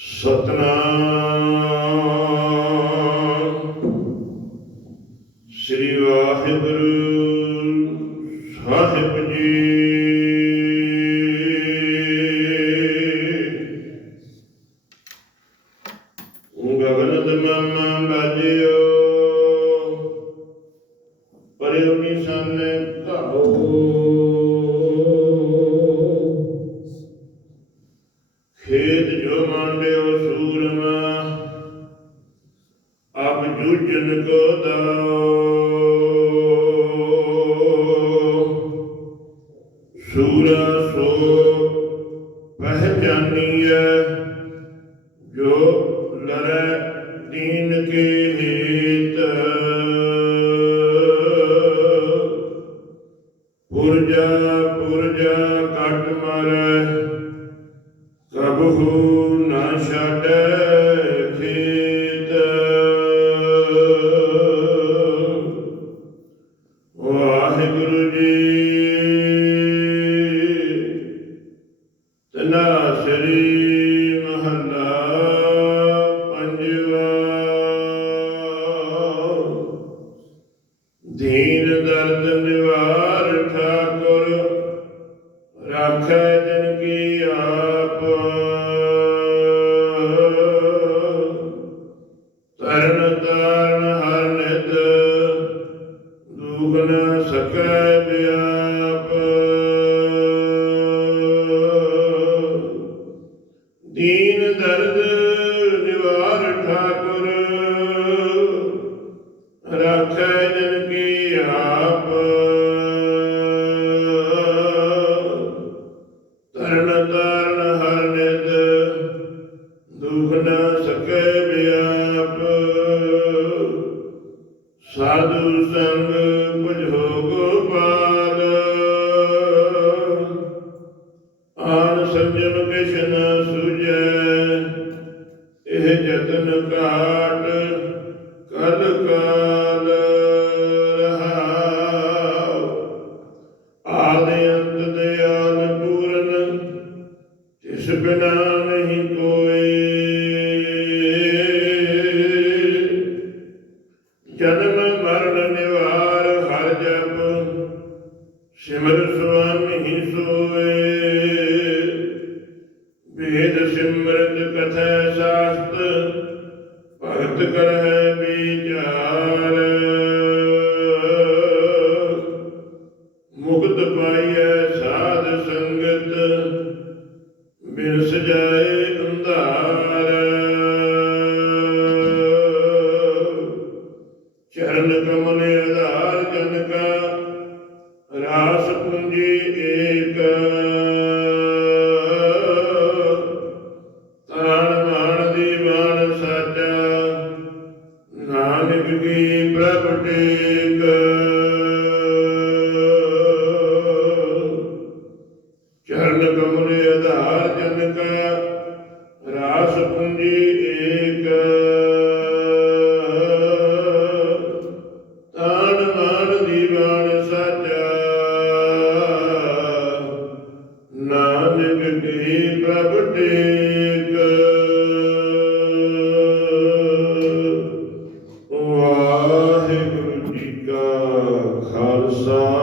ਸਤਨਾਮ। ਸ੍ਰੀ ਵਾਹਿਗੁਰੂ ਸਾਹਿਬ ਜੀ। ਗਗਨ ਦਮਮ ਬਾਜਿਓ। ਪਰਿਉ ਨਿਸਨ ਘਾਓ ਖੇਤ ਜੋ ਮੰਡਿਓ ਸੂਰਮਾ ਅਬ ਜੂਜਨ ਕੋ ਦਾਓ। ਸੂਰਾ ਸੋ ਪਹਿਚਾਨੀਐ, ਜੋ ਲਰੈ ਦੀਨ ਕੇ ਹੀਤ। ਪੁਰਜਾ ਕਬਹੂ ਨਾ ਛਾੜੈ ਖੇਤ। ਵਾਹਿਗੁਰੂ ਜੀ ਤਨਾਸਰੀ ਮਹੱਲਾ ਪੰਜਵਾ। ਦੀਨ ਦਰਦ ਨਿਵਾਰ ਠਾਕੁਰ, ਰਾਖੈ ਜਨ ਕੀ ਦੁਖ ਸਕੈ ਵਿਆਪ ਦੀਨ ਦਰਦ ਨਿਵਾਰ ਠਾਕੁਰ, ਰਾਖੈ ਜਨ ਕੀ ਆਪ। ਤਰਨ ਤਾਰਨ ਹਰ ਨਿਤ, ਦੁਖ ਨਾ ਸਕੈ ਵਿਆਪ ਸਾਧੂ ਸੰਗ ਸੁਝੈ ਇਹ ਜਤਨ ਕਾਟ ਕਲ ਕਾਲ ਰਹਾਉ। ਆਦਿ ਅੰਤ ਦਿਆਲ ਪੂਰਨ ਤਿਸ ਬਿਨਾ ਨਹੀਂ ਕੋਈ ਜਨਮ ਮਰਨ ਨਿਵਾਰ ਹਰ ਜਪ, ਸਿਮਰ ਵੇਦ ਸਿਮਰਤ ਕਥੈ ਸਾਸਤ ਭਗਤ ਕਰਹਿ ਵਿਚਾਰ। ਮੁਕਤ ਪਾਈਐ ਸਾਧ ਸੰਗਤ ਬਿਰਸ ਜਾਏ ਅੰਧਾਰ। ਜੀਵਨ ਸਚ। ਨਾਨਕ ਕੀ ਪ੍ਰਭ ਟੇਕ। ਵਾਹਿਗੁਰੂ ਜੀ ਕਾ ਖਾਲਸਾ।